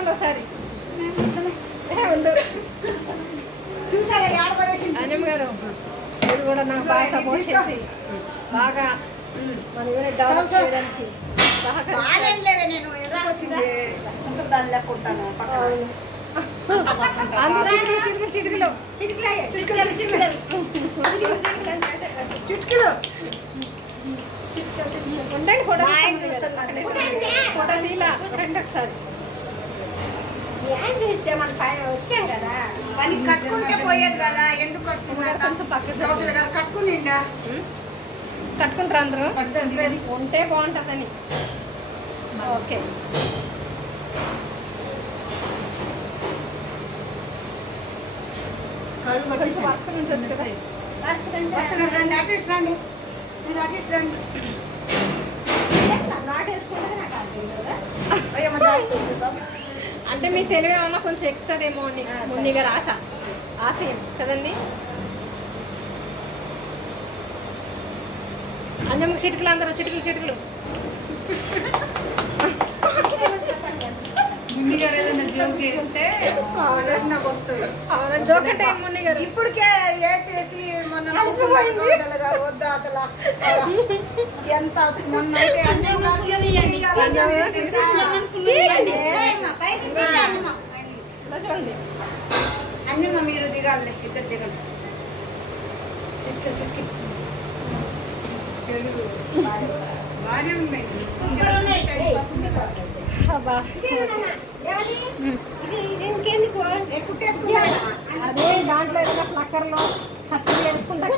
చూడండి ఒకసారి. ఉండు చూసారా ఆడపడేసి అంజమ్మ గారు మీరు కూడా నాకు బాగా సపోర్ట్ చేసి బాగా మన యూనిట్ డెవలప్ చేయడానికి బాగాలేం లేవే నేను ఎందుకు వచ్చింది కొంచెం దాన్ని లేకుంటాను చిటికలు చిట్కీలు ఉండండి ఫోటో ఆయన చూస్తున్నాను. ఫోటో తీలా రండి ఒకసారి. చూస్తే మన పైన వచ్చాం కదా పని కట్టుకుంటే పోయేది కదా ఎందుకు వచ్చింది కొంచెం పక్కకు జరగండి. అవసరం కదా కట్టుకునిండా కట్టుకుంటారు అందరూ ఉంటే బాగుంటుందని. ఓకే కొంచెం వరుస నుంచి వచ్చు కదా. రండి అటు ఇటు రండి మీరు అటు ఇటు రండి నాటేసుకుంటే నాకు అర్థం కదా అయ్యమ్మ జాగ్రత్త. అంటే మీ తెలుగు ఏమన్నా కొంచెం ఎక్కుతుందేమో అని మున్ని గారు ఆశయం కదండి. అంజమ్మ చిటికలు అందరూ చిటికలు మున్ని గారు ఏదైనా జోక్ చేస్తే నాకు వస్తుంది. అవునా జోక్ అంటే మున్ని గారు ఇప్పటికే వేసేసి మొన్న గారు వద్దా అసలు ఎంత మొన్న అయితే చూడండి. అంజమ్మ మీరు దిగాలి ఇద్దరు దిగండి చిట్కి బాగానే ఉన్నాయి. అబ్బా ఇంకెందుకు కుట్టేసుకున్నా అదే దాంట్లో ఏదైనా ప్లక్కర్లో కత్తిలు వేసుకుంటా